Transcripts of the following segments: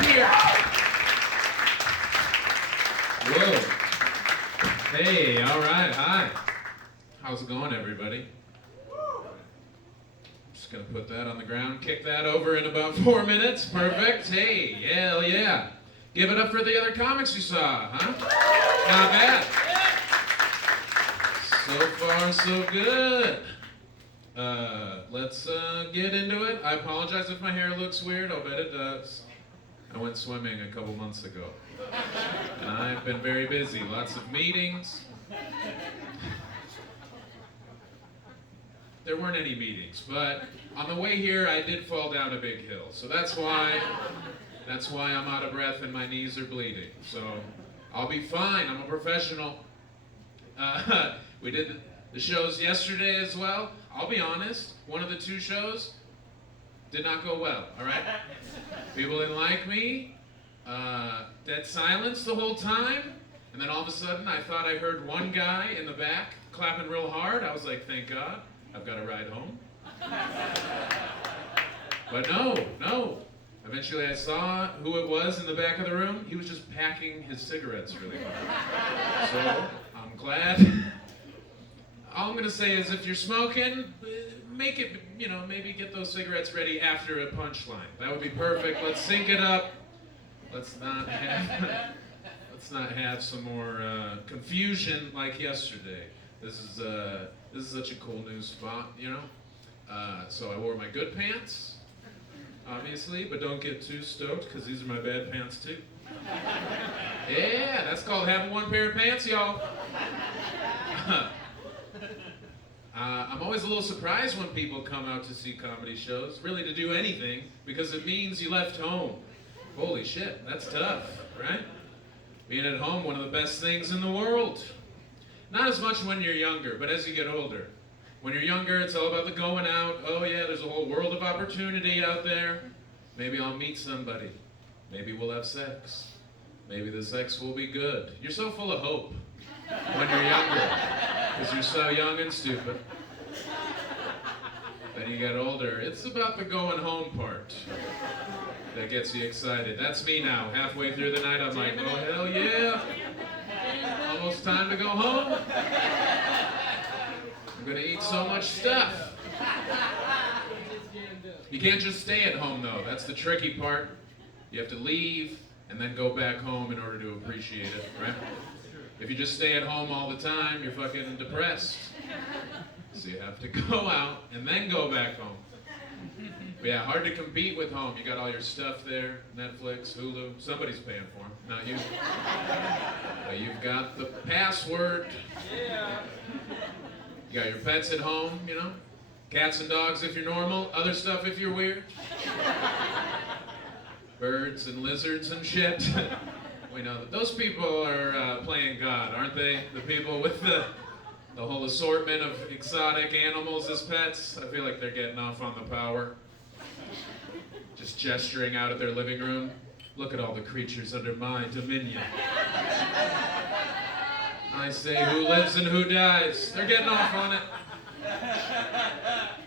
out here. Whoa. Hey, all right, hi. How's it going, everybody? Just gonna put that on the ground, kick that over in about 4 minutes. Perfect. Hey, hell yeah. Give it up for the other comics you saw, huh? Not bad. So far, so good. Let's get into it. I apologize if my hair looks weird. I'll bet it does. I went swimming a couple months ago. And I've been very busy. Lots of meetings. There weren't any meetings, but on the way here, I did fall down a big hill. So that's why I'm out of breath and my knees are bleeding. So I'll be fine. I'm a professional. We did the shows yesterday as well. I'll be honest, one of the 2 shows did not go well, all right? People didn't like me. Dead silence the whole time. And then all of a sudden, I thought I heard one guy in the back clapping real hard. I was like, thank God, I've got a ride home. But no. Eventually I saw who it was in the back of the room. He was just packing his cigarettes really hard. So I'm glad. All I'm gonna say is if you're smoking, make it, maybe get those cigarettes ready after a punchline. That would be perfect. Let's sync it up. Let's not have some more confusion like yesterday. This is such a cool new spot, So I wore my good pants, obviously, but don't get too stoked because these are my bad pants too. Yeah, that's called having one pair of pants, y'all. I'm always a little surprised when people come out to see comedy shows, really to do anything, because it means you left home. Holy shit, that's tough, right? Being at home, one of the best things in the world. Not as much when you're younger, but as you get older. When you're younger, it's all about the going out. Oh yeah, there's a whole world of opportunity out there. Maybe I'll meet somebody. Maybe we'll have sex. Maybe the sex will be good. You're so full of hope when you're younger, because you're so young and stupid. Then you get older. It's about the going home part that gets you excited. That's me now. Halfway through the night, I'm like, oh hell yeah. Almost time to go home. I'm gonna eat so much stuff. You can't just stay at home though. That's the tricky part. You have to leave and then go back home in order to appreciate it, right? If you just stay at home all the time, you're fucking depressed. So you have to go out and then go back home. But yeah, hard to compete with home. You got all your stuff there, Netflix, Hulu. Somebody's paying for them, not you. But you've got the password. You got your pets at home, Cats and dogs if you're normal, other stuff if you're weird. Birds and lizards and shit. We know that those people are playing God, aren't they? The people with the whole assortment of exotic animals as pets. I feel like they're getting off on the power. Just gesturing out at their living room. Look at all the creatures under my dominion. I say who lives and who dies. They're getting off on it.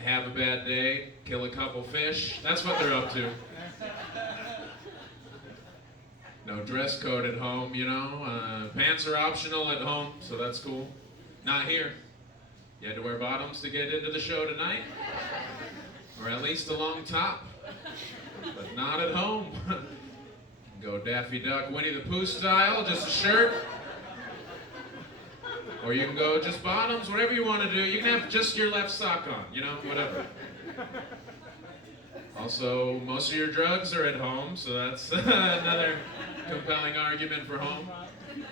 Have a bad day, kill a couple fish. That's what they're up to. No dress code at home, Pants are optional at home, so that's cool. Not here. You had to wear bottoms to get into the show tonight. Or at least a long top. But not at home. Go Daffy Duck, Winnie the Pooh style, just a shirt. Or you can go just bottoms, whatever you want to do. You can have just your left sock on, whatever. Also, most of your drugs are at home, so that's another compelling argument for home.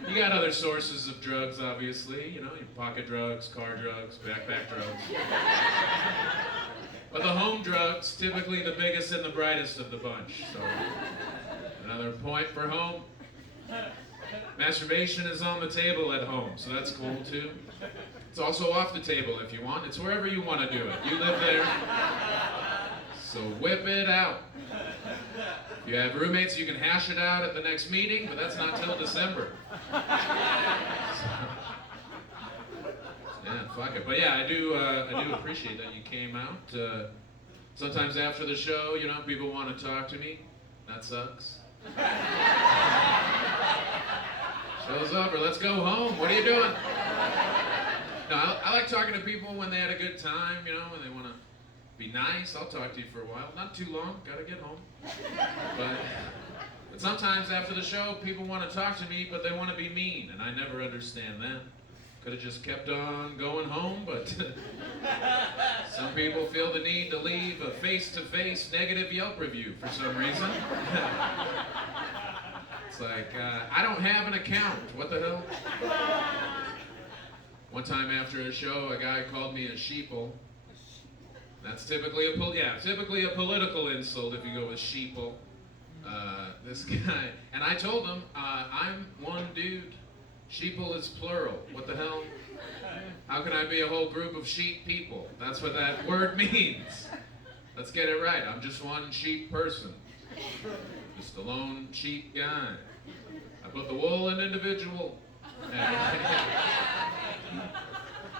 You got other sources of drugs, obviously, your pocket drugs, car drugs, backpack drugs. But the home drugs, typically the biggest and the brightest of the bunch. So, another point for home. Masturbation is on the table at home, so that's cool too. It's also off the table if you want. It's wherever you want to do it. You live there, so whip it out. If you have roommates, you can hash it out at the next meeting, but that's not till December. Yeah, fuck it. But yeah, I do appreciate that you came out. Sometimes after the show, people want to talk to me. That sucks. Show's over, let's go home. What are you doing? No, I like talking to people when they had a good time, you know, when they want to be nice. I'll talk to you for a while. Not too long, gotta get home. But sometimes after the show, people want to talk to me, but they want to be mean, and I never understand that. Could have just kept on going home, but some people feel the need to leave a face-to-face negative Yelp review for some reason. It's like, I don't have an account. What the hell? One time after a show, a guy called me a sheeple. That's typically a political insult if you go with sheeple. This guy, and I told him, I'm one dude. Sheeple is plural. What the hell? How can I be a whole group of sheep people? That's what that word means. Let's get it right. I'm just one sheep person. Just a lone sheep guy. I put the wool in individual.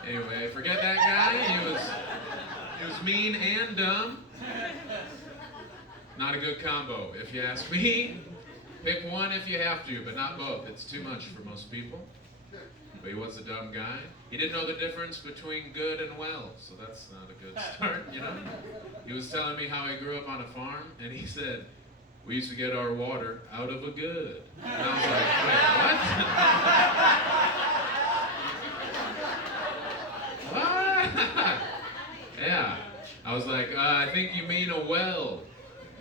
Anyway, forget that guy. He was mean and dumb. Not a good combo, if you ask me. Pick one if you have to, but not both. It's too much for most people. But he was a dumb guy. He didn't know the difference between good and well, so that's not a good start, you know? He was telling me how he grew up on a farm, and he said, we used to get our water out of a good. And I was like, wait, what? What? Yeah. I was like, I think you mean a well.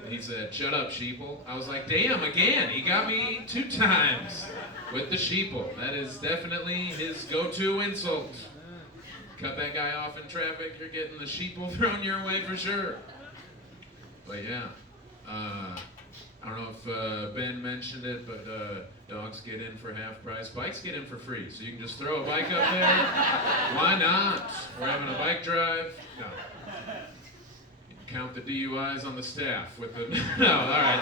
And he said, shut up, sheeple. I was like, damn, again, he got me 2 times with the sheeple. That is definitely his go-to insult. Cut that guy off in traffic, you're getting the sheeple thrown your way for sure. But yeah, I don't know if Ben mentioned it, but dogs get in for half price. Bikes get in for free, so you can just throw a bike up there. Why not? We're having a bike drive. No. Count the DUIs on the staff with the... No, all right,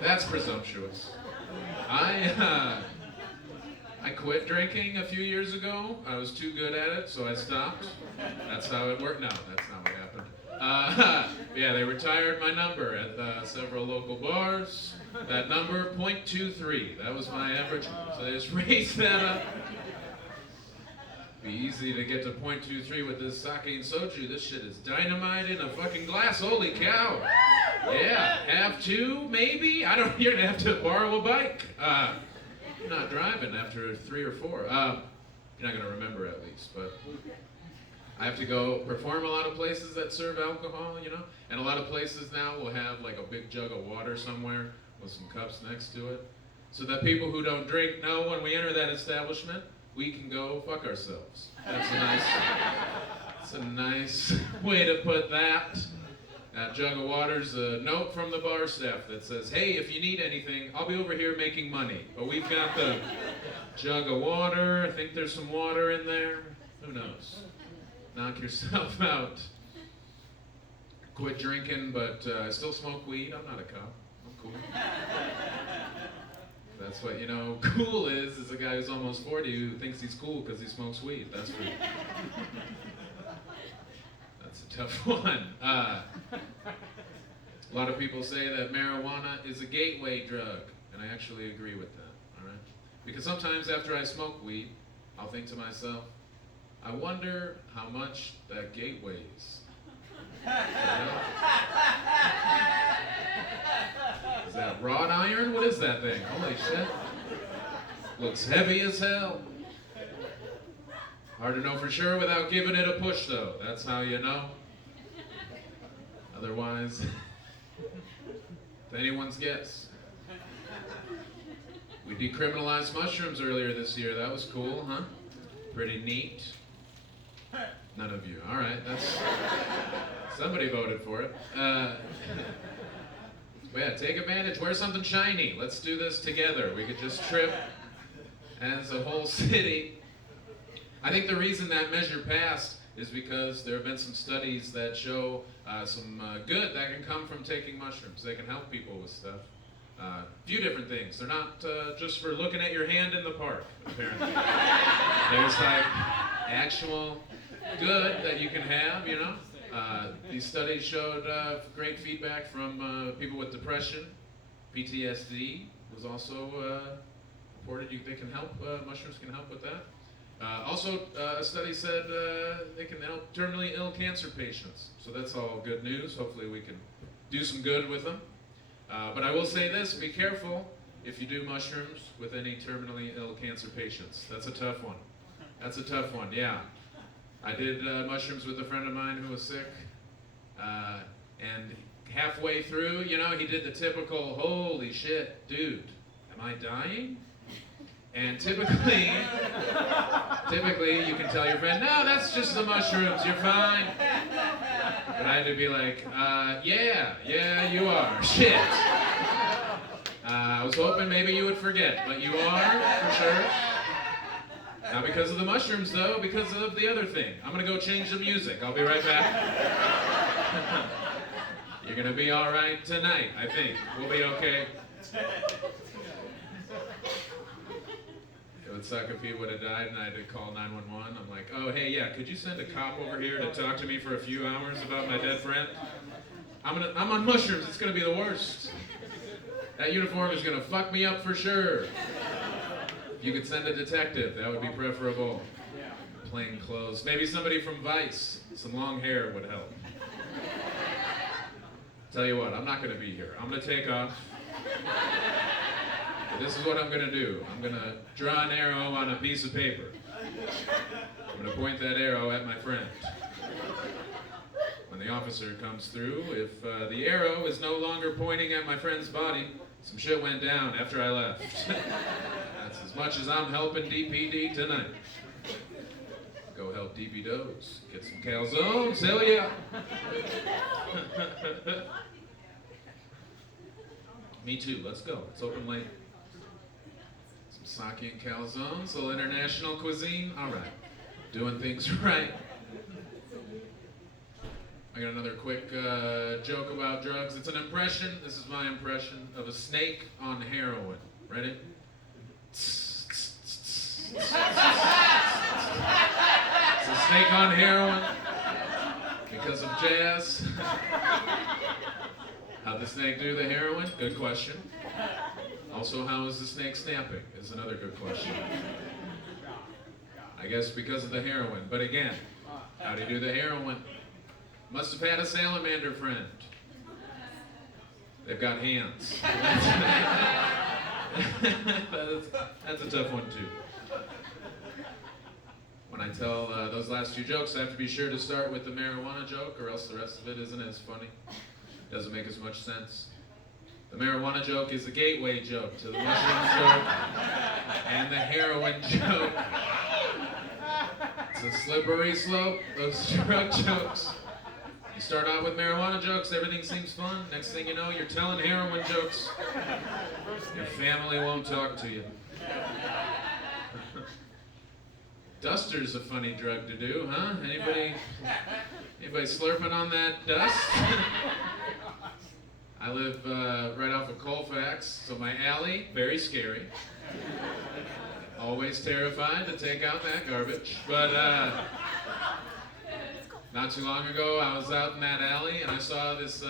that's presumptuous. I quit drinking a few years ago. I was too good at it, so I stopped. That's how it worked. No, that's not what happened. Yeah, they retired my number at several local bars. That number, .23. That was my average. So they just raised that up. Be easy to get to .23 with this sake and soju. This shit is dynamite in a fucking glass. Holy cow! Yeah, have to maybe. I don't. You're gonna have to borrow a bike. You're not driving after 3 or 4. You're not gonna remember at least. But I have to go perform a lot of places that serve alcohol, you know. And a lot of places now will have like a big jug of water somewhere with some cups next to it, so that people who don't drink know when we enter that establishment, we can go fuck ourselves. That's a nice way to put that. That jug of water's a note from the bar staff that says, hey, if you need anything, I'll be over here making money. But we've got the jug of water. I think there's some water in there. Who knows? Knock yourself out. Quit drinking, but I still smoke weed. I'm not a cop. I'm cool. That's what, you know, cool is a guy who's almost 40 who thinks he's cool because he smokes weed. That's a tough one. A lot of people say that marijuana is a gateway drug, and I actually agree with that, all right? Because sometimes after I smoke weed, I'll think to myself, I wonder how much that gate weighs. You know? Is that wrought iron? What is that thing? Holy shit. Looks heavy as hell. Hard to know for sure without giving it a push, though. That's how you know. Otherwise, it's anyone's guess. We decriminalized mushrooms earlier this year. That was cool, huh? Pretty neat. None of you. All right, that's... Somebody voted for it. But yeah, take advantage. Wear something shiny. Let's do this together. We could just trip as a whole city. I think the reason that measure passed is because there have been some studies that show some good that can come from taking mushrooms. They can help people with stuff. A few different things. They're not just for looking at your hand in the park, apparently. There's like actual good that you can have, you know? These studies showed great feedback from people with depression. PTSD was also reported. They can help, mushrooms can help with that. Also, a study said they can help terminally ill cancer patients. So that's all good news. Hopefully we can do some good with them. But I will say this, be careful if you do mushrooms with any terminally ill cancer patients. That's a tough one. That's a tough one, yeah. I did mushrooms with a friend of mine who was sick. And halfway through, you know, he did the typical, holy shit, dude, am I dying? And typically you can tell your friend, no, that's just the mushrooms, you're fine. But I had to be like, yeah, you are, shit. I was hoping maybe you would forget, but you are, for sure. Not because of the mushrooms, though, because of the other thing. I'm gonna go change the music, I'll be right back. You're gonna be all right tonight, I think. We'll be okay. It would suck if he would have died and I had to call 911. I'm like, oh, hey, yeah, could you send a cop over here to talk to me for a few hours about my dead friend? I'm on mushrooms, it's gonna be the worst. That uniform is gonna fuck me up for sure. If you could send a detective, that would be preferable. Plain clothes. Maybe somebody from Vice. Some long hair would help. Tell you what, I'm not gonna be here. I'm gonna take off. This is what I'm gonna do. I'm gonna draw an arrow on a piece of paper. I'm gonna point that arrow at my friend. When the officer comes through, if the arrow is no longer pointing at my friend's body, some shit went down after I left. That's as much as I'm helping DPD tonight. Go help DP Does. Get some calzones, hell yeah. Me too, let's go. It's open late. Some sake and calzones, a little international cuisine. All right, doing things right. I got another quick joke about drugs. It's an impression. This is my impression of a snake on heroin. Ready? It's a snake on heroin because of jazz. How'd the snake do the heroin? Good question. Also, how is the snake snapping? Is another good question. I guess because of the heroin. But again, how'd he do the heroin? Must have had a salamander friend. They've got hands. That's a tough one too. When I tell those last few jokes, I have to be sure to start with the marijuana joke, or else the rest of it isn't as funny. Doesn't make as much sense. The marijuana joke is a gateway joke to the mushroom joke and the heroin joke. It's a slippery slope, those drug jokes. You start out with marijuana jokes, everything seems fun. Next thing you know, you're telling heroin jokes. Your family won't talk to you. Duster's a funny drug to do, huh? Anybody slurping on that dust? I live right off of Colfax, so my alley, very scary. Always terrified to take out that garbage. But not too long ago, I was out in that alley and I saw this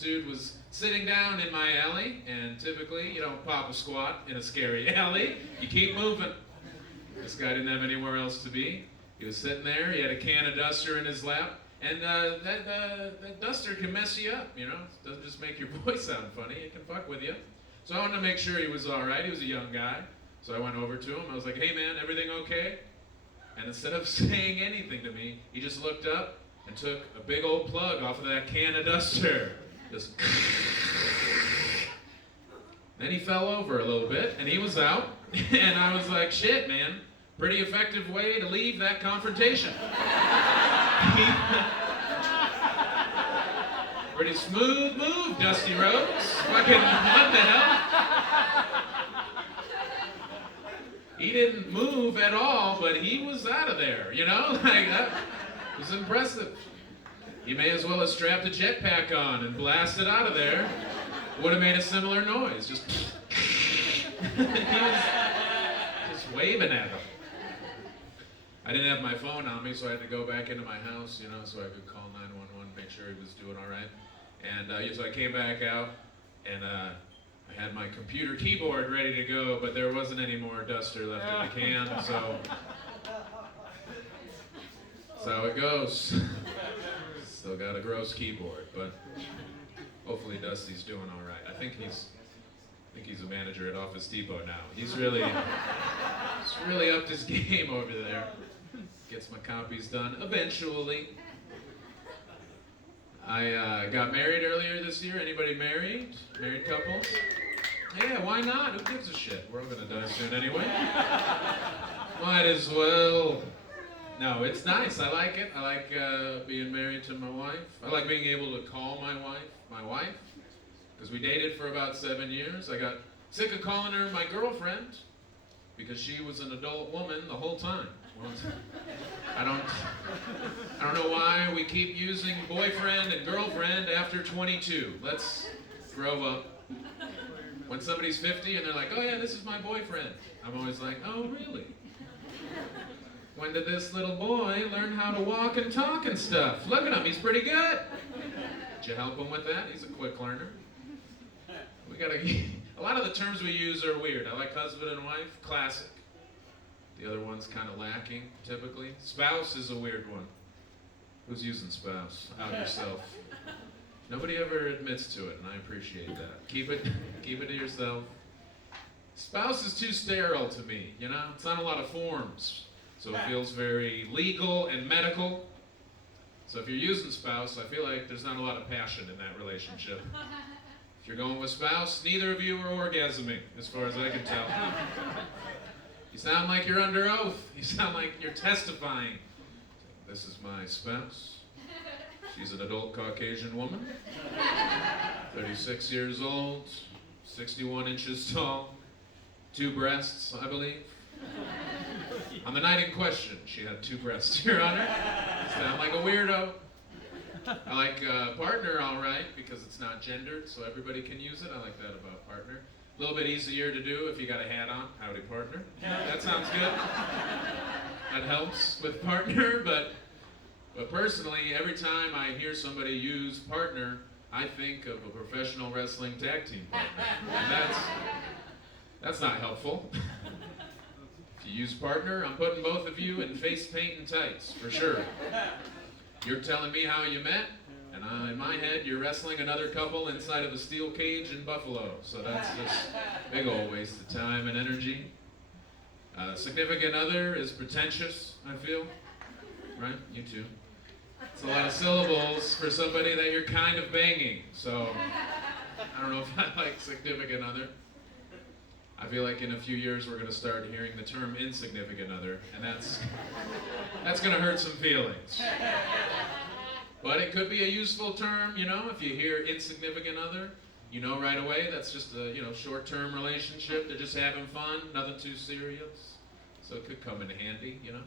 dude was sitting down in my alley, and typically you don't pop a squat in a scary alley, you keep moving. This guy didn't have anywhere else to be. He was sitting there, he had a can of Duster in his lap, and that Duster can mess you up, you know? It doesn't just make your voice sound funny, it can fuck with you. So I wanted to make sure he was all right. He was a young guy. So I went over to him, I was like, hey man, everything okay? And instead of saying anything to me, he just looked up and took a big old plug off of that can of Duster. Just then he fell over a little bit, and he was out. And I was like, shit, man, pretty effective way to leave that confrontation. Pretty smooth move, Dusty Rhodes. Fucking, what the hell? He didn't move at all, but he was out of there, you know? Like, that was impressive. He may as well have strapped a jetpack on and blasted out of there. Would have made a similar noise. Just he was just waving at him. I didn't have my phone on me, so I had to go back into my house, you know, so I could call 911, make sure he was doing all right. And so I came back out, and I had my computer keyboard ready to go, but there wasn't any more duster left in the can, so that's how it goes. Still got a gross keyboard, but hopefully Dusty's doing all right. I think he's a manager at Office Depot now. He's really upped his game over there. Gets my copies done eventually. I got married earlier this year. Anybody married? Married couples? Yeah, why not? Who gives a shit? We're all gonna die soon anyway. Might as well. No, it's nice. I like it. I like being married to my wife. I like being able to call my wife, because we dated for about 7 years. I got sick of calling her my girlfriend because she was an adult woman the whole time. Well, I don't know why we keep using boyfriend and girlfriend after 22. Let's grow up. When somebody's 50 and they're like, oh yeah, this is my boyfriend, I'm always like, oh really? When did this little boy learn how to walk and talk and stuff? Look at him, he's pretty good. Did you help him with that? He's a quick learner. A lot of the terms we use are weird. I like husband and wife, classic. The other one's kind of lacking, typically. Spouse is a weird one. Who's using spouse? Out yourself. Nobody ever admits to it, and I appreciate that. Keep it to yourself. Spouse is too sterile to me, you know? It's not a lot of forms. So it feels very legal and medical. So if you're using spouse, I feel like there's not a lot of passion in that relationship. If you're going with spouse, neither of you are orgasming, as far as I can tell. You sound like you're under oath. You sound like you're testifying. This is my spouse. She's an adult Caucasian woman, 36 years old, 61 inches tall, 2 breasts, I believe. On the night in question, she had 2 breasts, Your Honor. Sound like a weirdo. I like partner all right, because it's not gendered, so everybody can use it. I like that about partner. A little bit easier to do if you got a hat on. Howdy, partner. That sounds good. That helps with partner, but personally, every time I hear somebody use partner, I think of a professional wrestling tag team partner. And that's not helpful. If you use partner, I'm putting both of you in face paint and tights, for sure. You're telling me how you met, and in my head, you're wrestling another couple inside of a steel cage in Buffalo. So that's just a big old waste of time and energy. Significant other is pretentious, I feel. Right? You too. It's a lot of syllables for somebody that you're kind of banging. So I don't know if I like significant other. I feel like in a few years we're going to start hearing the term insignificant other, and that's going to hurt some feelings. But it could be a useful term, you know, if you hear insignificant other, you know right away that's just a, short-term relationship. They're just having fun, nothing too serious. So it could come in handy, you know.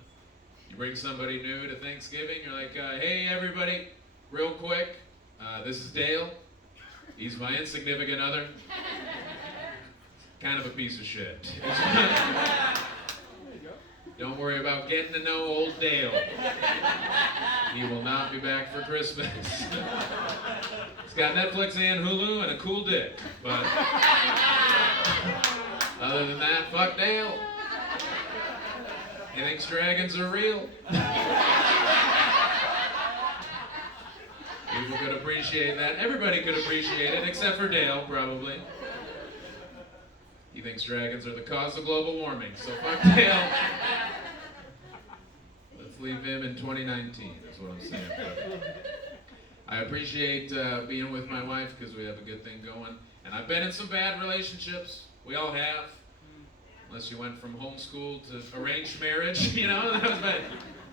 You bring somebody new to Thanksgiving, you're like, hey everybody, real quick, this is Dale. He's my insignificant other. Kind of a piece of shit. Don't worry about getting to know old Dale. He will not be back for Christmas. He's got Netflix and Hulu and a cool dick. But other than that, fuck Dale. He thinks dragons are real. People could appreciate that. Everybody could appreciate it, except for Dale, probably. He thinks dragons are the cause of global warming, so fuck Dale. Let's leave him in 2019, is what I'm saying. I appreciate being with my wife because we have a good thing going. And I've been in some bad relationships. We all have. Unless you went from homeschool to arranged marriage, that was bad.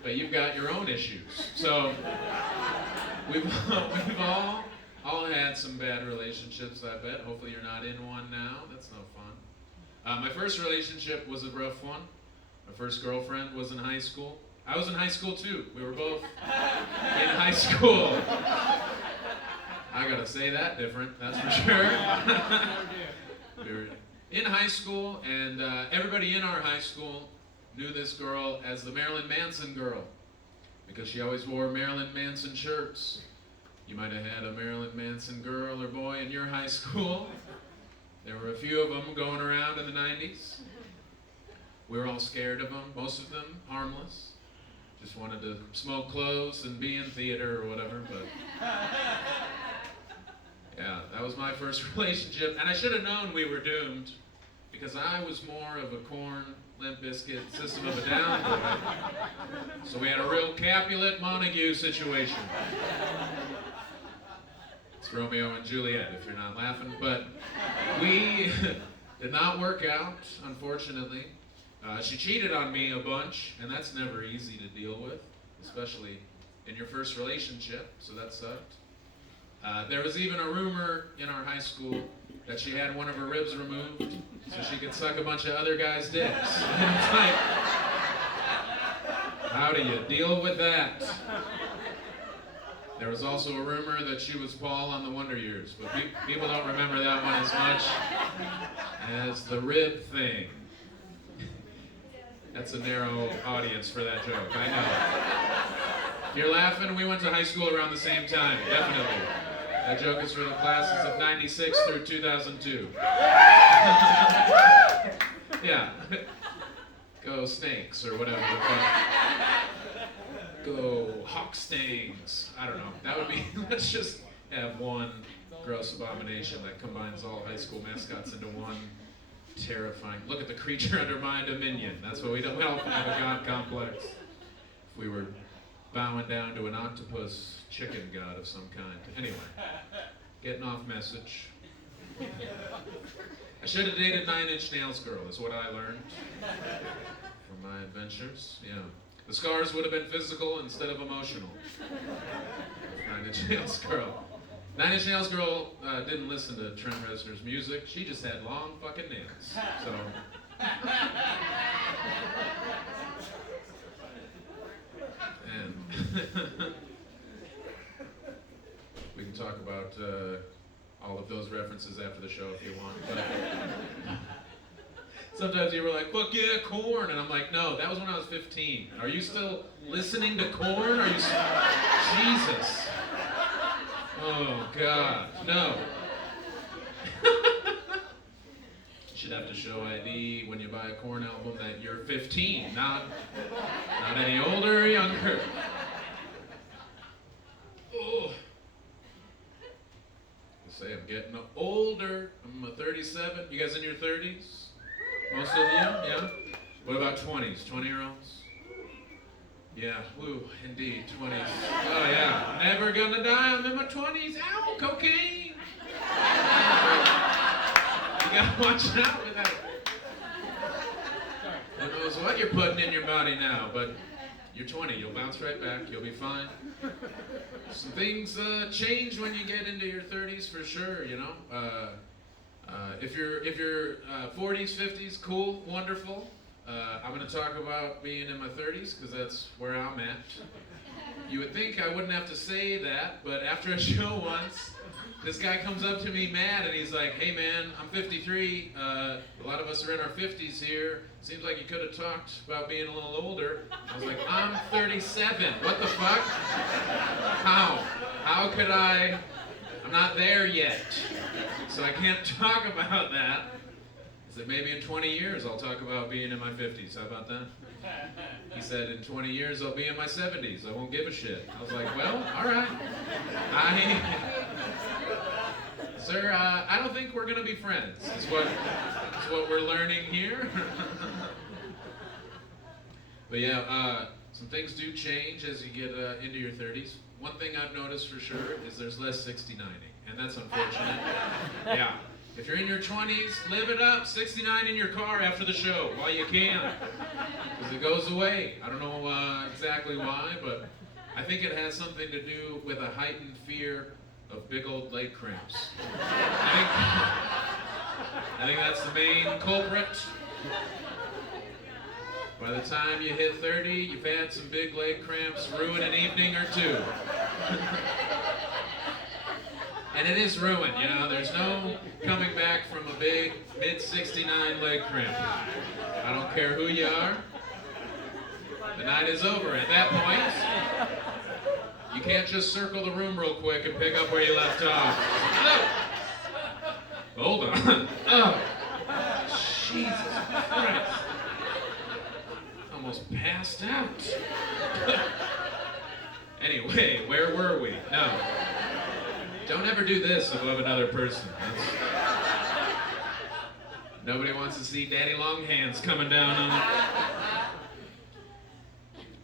But you've got your own issues. So we've all had some bad relationships, I bet. Hopefully you're not in one now. That's no fun. My first relationship was a rough one. My first girlfriend was in high school. I was in high school too. We were both in high school. I gotta say that different, that's for sure. We were in high school, and everybody in our high school knew this girl as the Marilyn Manson girl because she always wore Marilyn Manson shirts. You might have had a Marilyn Manson girl or boy in your high school. There were a few of them going around in the 90s. We were all scared of them, most of them harmless. Just wanted to smoke clothes and be in theater or whatever, but yeah, that was my first relationship. And I should have known we were doomed because I was more of a Korn, Limp Bizkit, System of a Down boy. So we had a real Capulet Montague situation. It's Romeo and Juliet, if you're not laughing. But we did not work out, unfortunately. She cheated on me a bunch, and that's never easy to deal with, especially in your first relationship, so that sucked. There was even a rumor in our high school that she had one of her ribs removed so she could suck a bunch of other guys' dicks. And it's like, how do you deal with that? There was also a rumor that she was Paul on the Wonder Years, but people don't remember that one as much as the rib thing. That's a narrow audience for that joke, I know. If you're laughing, we went to high school around the same time, definitely. That joke is for the classes of 96 through 2002. Yeah. Go Snakes, or whatever. Go Hawk Stings. I don't know. That would be, let's just have one gross abomination that combines all high school mascots into one terrifying. Look at the creature under my dominion. That's what we don't. We don't have a god complex. If we were bowing down to an octopus chicken god of some kind. Anyway, getting off message. I should have dated 9 Inch Nails girl, is what I learned from my adventures. Yeah. The scars would have been physical instead of emotional. 9 Inch Nails girl. 9 Inch Nails girl didn't listen to Trent Reznor's music. She just had long fucking nails. So. And we can talk about all of those references after the show if you want. But sometimes you were like, fuck yeah, Korn. And I'm like, no, that was when I was 15. Are you still listening to Korn? Are you Jesus. Oh, God, no. You should have to show ID when you buy a Korn album that you're 15, not any older or younger. Oh. I say I'm getting older. I'm 37. You guys in your 30s? Most of you? Yeah? What about 20s? 20-year-olds? Yeah, woo, indeed, 20s. Oh yeah, never gonna die, I'm in my 20s. Ow, cocaine! You gotta watch out with that. Who knows what you're putting in your body now, but you're 20, you'll bounce right back, you'll be fine. Some things change when you get into your 30s for sure, you know. If you're 40s, 50s, cool, wonderful. I'm going to talk about being in my 30s because that's where I'm at. You would think I wouldn't have to say that, but after a show once, this guy comes up to me mad and he's like, hey man, I'm 53, a lot of us are in our 50s here, seems like you could have talked about being a little older. I was like, I'm 37, what the fuck? How could I? I'm not there yet, so I can't talk about that. He said, maybe in 20 years I'll talk about being in my 50s. How about that? He said, in 20 years I'll be in my 70s. I won't give a shit. I was like, well, all right. Sir, I don't think we're going to be friends, is what we're learning here. But yeah, some things do change as you get into your 30s. One thing I've noticed for sure is there's less 69ing, and that's unfortunate. Yeah. If you're in your 20s, live it up. 69 in your car after the show while you can, because it goes away. I don't know exactly why, but I think it has something to do with a heightened fear of big old leg cramps. I think that's the main culprit. By the time you hit 30, you've had some big leg cramps, ruin an evening or two. And it is ruined, you know, there's no coming back from a big mid-69 leg cramp. I don't care who you are, The night is over. At that point, you can't just circle the room real quick and pick up where you left off. Oh. Hold on. Oh. Jesus Christ. Almost passed out. Anyway, where were we? No. Don't ever do this above another person. Nobody wants to see Daddy Long Hands coming down on it.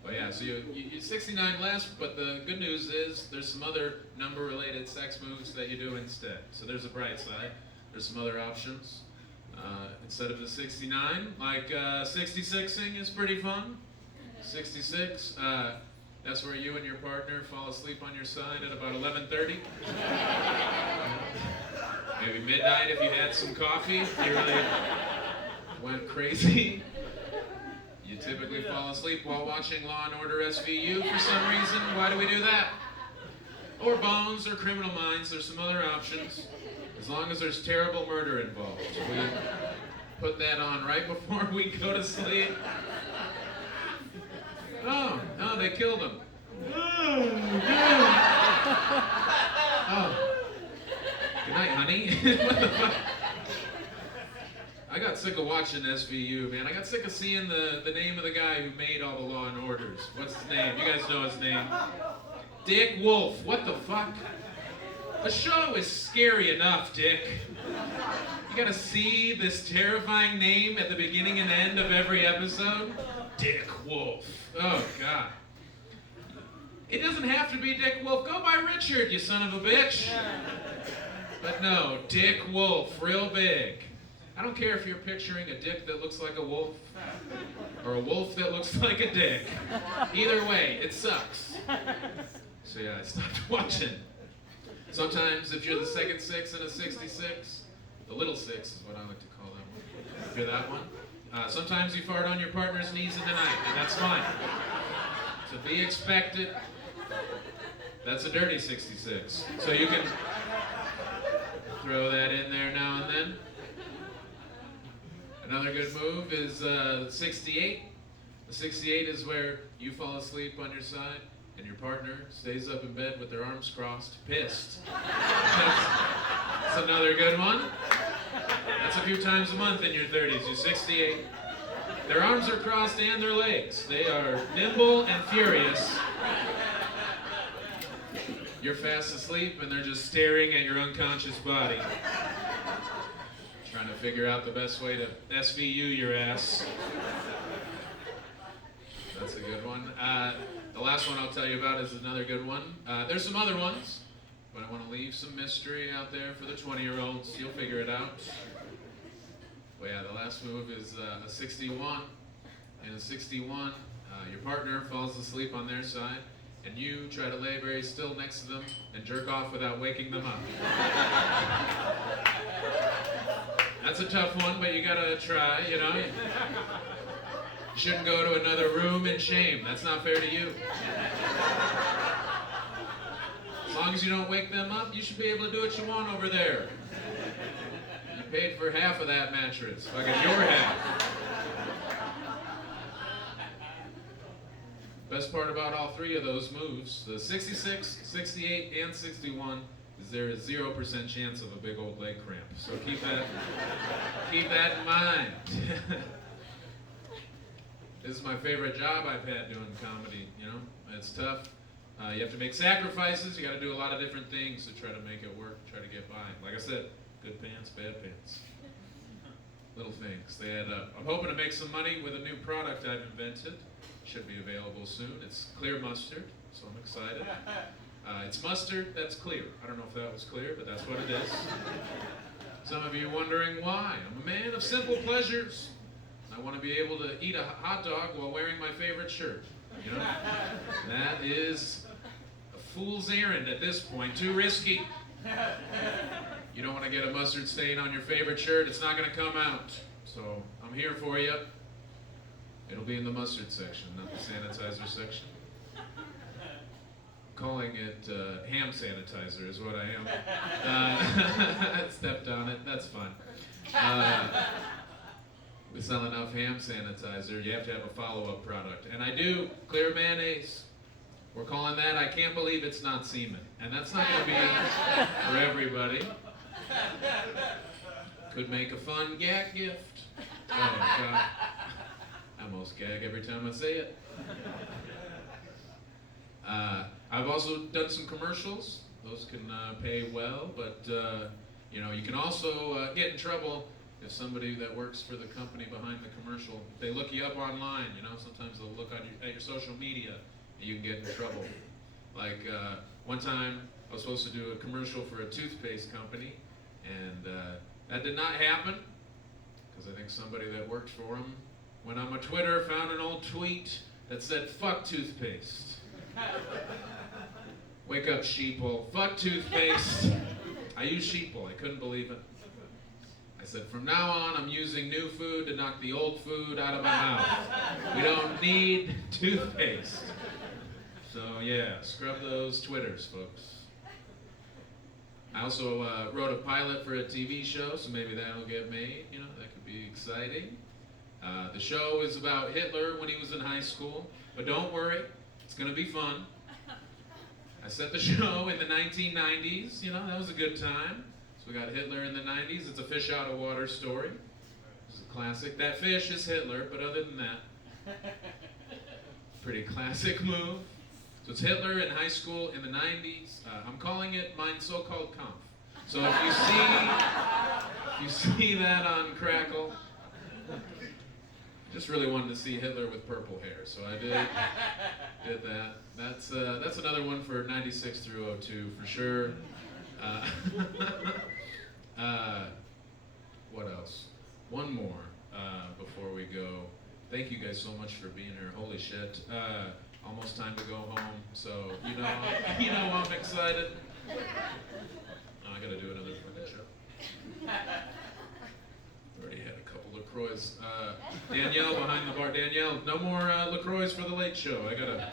Well, yeah, so you 69 less, but the good news is there's some other number-related sex moves that you do instead. So there's a bright side. There's some other options. Instead of the 69, like 66ing is pretty fun. 66, that's where you and your partner fall asleep on your side at about 11:30. Maybe midnight if you had some coffee, if you really went crazy. You typically fall asleep while watching Law & Order SVU for some reason. Why do we do that? Or Bones or Criminal Minds, there's some other options. As long as there's terrible murder involved. We put that on right before we go to sleep. Oh, no, they killed him. Oh, good night, honey. What the fuck? I got sick of watching SVU, man. I got sick of seeing the name of the guy who made all the Law and Orders. What's his name? You guys know his name. Dick Wolf. What the fuck? The show is scary enough, Dick. You gotta see this terrifying name at the beginning and end of every episode? Dick Wolf. Oh, God. It doesn't have to be Dick Wolf. Go by Richard, you son of a bitch. But no, Dick Wolf, real big. I don't care if you're picturing a dick that looks like a wolf or a wolf that looks like a dick. Either way, it sucks. So yeah, I stopped watching. Sometimes if you're the second six in a 66, the little six is what I like to call that one. If you're that one. Sometimes you fart on your partner's knees in the night, and that's fine. To be expected. That's a dirty 66. So you can throw that in there now and then. Another good move is 68. The 68 is where you fall asleep on your side and your partner stays up in bed with their arms crossed, pissed. That's another good one. That's a few times a month in your 30s. You're 68. Their arms are crossed and their legs. They are nimble and furious. You're fast asleep and they're just staring at your unconscious body. Trying to figure out the best way to SVU your ass. That's a good one. The last one I'll tell you about is another good one. There's some other ones, but I want to leave some mystery out there for the 20-year-olds. You'll figure it out. But yeah, the last move is a 61. In a 61, your partner falls asleep on their side, and you try to lay very still next to them and jerk off without waking them up. That's a tough one, but you gotta try, you know? You shouldn't go to another room in shame. That's not fair to you. As long as you don't wake them up, you should be able to do what you want over there. You paid for half of that mattress. Fucking your half. Best part about all three of those moves, the 66, 68, and 61, is there is 0% chance of a big old leg cramp. So keep that in mind. This is my favorite job I've had doing comedy, you know? It's tough. You have to make sacrifices. You got to do a lot of different things to try to make it work, try to get by. Like I said, good pants, bad pants. Little things, they add up. I'm hoping to make some money with a new product I've invented. Should be available soon. It's clear mustard, so I'm excited. It's mustard that's clear. I don't know if that was clear, but that's what it is. Some of you are wondering why. I'm a man of simple pleasures. I want to be able to eat a hot dog while wearing my favorite shirt. You know? That is a fool's errand at this point. Too risky. You don't want to get a mustard stain on your favorite shirt. It's not going to come out. So I'm here for you. It'll be in the mustard section, not the sanitizer section. Calling it ham sanitizer is what I am. I stepped on it. That's fun. we sell enough hand sanitizer, you have to have a follow-up product. And I do clear mayonnaise. We're calling that I Can't Believe It's Not Semen. And that's not going to be for everybody. Could make a fun gag gift. Oh, God. I almost gag every time I say it. I've also done some commercials. Those can pay well, but you know, you can also get in trouble if somebody that works for the company behind the commercial, if they look you up online, you know, sometimes they'll look at your social media and you can get in trouble. Like one time I was supposed to do a commercial for a toothpaste company, and that did not happen because I think somebody that worked for them went on my Twitter, found an old tweet that said, "Fuck toothpaste." Wake up, sheeple. Fuck toothpaste. I use sheeple. I couldn't believe it. I said, from now on, I'm using new food to knock the old food out of my mouth. We don't need toothpaste. So yeah, scrub those Twitters, folks. I also wrote a pilot for a TV show, so maybe that'll get made. You know, that could be exciting. The show is about Hitler when he was in high school, but don't worry, it's going to be fun. I set the show in the 1990s, you know, that was a good time. So we got Hitler in the 90s. It's a fish out of water story. It's a classic. That fish is Hitler, but other than that, pretty classic move. So it's Hitler in high school in the 90s. I'm calling it my so-called conf. So if you see that on Crackle, just really wanted to see Hitler with purple hair, so I did that. That's another one for 96 through 02 for sure. What else? One more before we go. Thank you guys so much for being here. Holy shit. Almost time to go home, so you know I'm excited. Oh, I gotta do another fucking show. Already had a couple LaCroix. Danielle behind the bar. Danielle, no more LaCroix for the late show. I gotta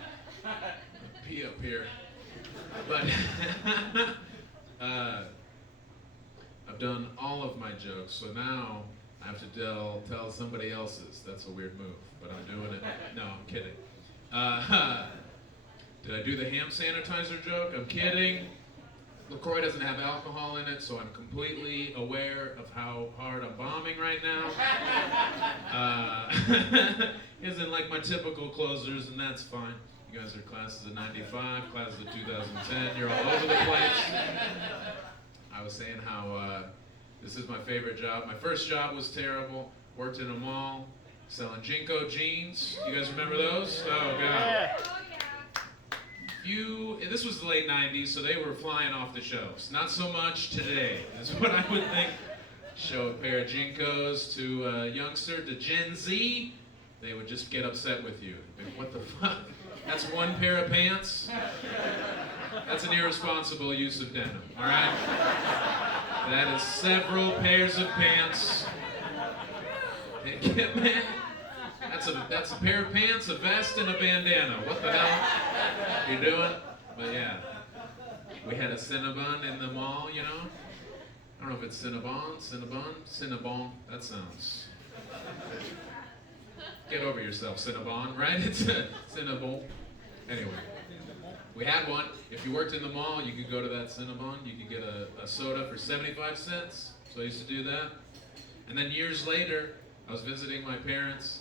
pee up here. But I've done all of my jokes, so now I have to tell somebody else's. That's a weird move, but I'm doing it. No, I'm kidding. Did I do the hand sanitizer joke? I'm kidding. LaCroix doesn't have alcohol in it, so I'm completely aware of how hard I'm bombing right now. Isn't like my typical closers, and that's fine. You guys are classes of 95, classes of 2010, you're all over the place. I was saying how this is my favorite job. My first job was terrible. Worked in a mall, selling Jinko jeans. You guys remember those? Oh, God. This was the late 90s, so they were flying off the shelves. Not so much today, is what I would think. Show a pair of Jinkos to a youngster, to Gen Z, they would just get upset with you. Like, what the fuck? That's one pair of pants? That's an irresponsible use of denim, all right? That is several pairs of pants. Get mad. That's a pair of pants, a vest, and a bandana. What the hell you doing? But yeah, we had a Cinnabon in the mall, you know? I don't know if it's Cinnabon. That sounds... Get over yourself, Cinnabon, right? It's a Cinnabon. Anyway, we had one. If you worked in the mall, you could go to that Cinnabon. You could get a soda for 75 cents. So I used to do that. And then years later, I was visiting my parents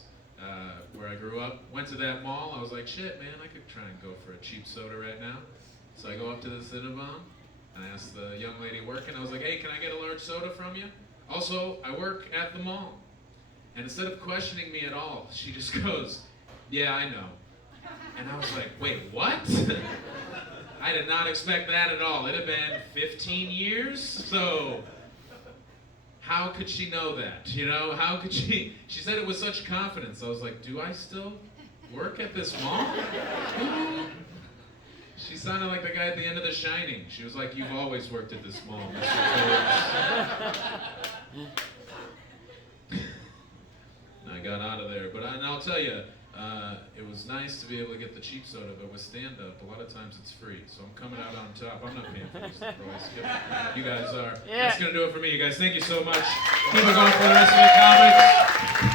where I grew up. Went to that mall. I was like, shit, man, I could try and go for a cheap soda right now. So I go up to the Cinnabon, and I asked the young lady working, I was like, hey, can I get a large soda from you? Also, I work at the mall. And instead of questioning me at all, she just goes, yeah, I know. And I was like, wait, what? I did not expect that at all. It had been 15 years, so how could she know that? You know, how could she said it with such confidence. I was like, do I still work at this mall? She sounded like the guy at the end of The Shining. She was like, you've always worked at this mall, Mr. Phillips. And I got out of there. And I'll tell you, it was nice to be able to get the cheap soda, but with stand-up, a lot of times it's free. So I'm coming out on top. I'm not paying for this, Royce. You guys are. Yeah. That's going to do it for me, you guys. Thank you so much. Keep it going for the rest of the comics.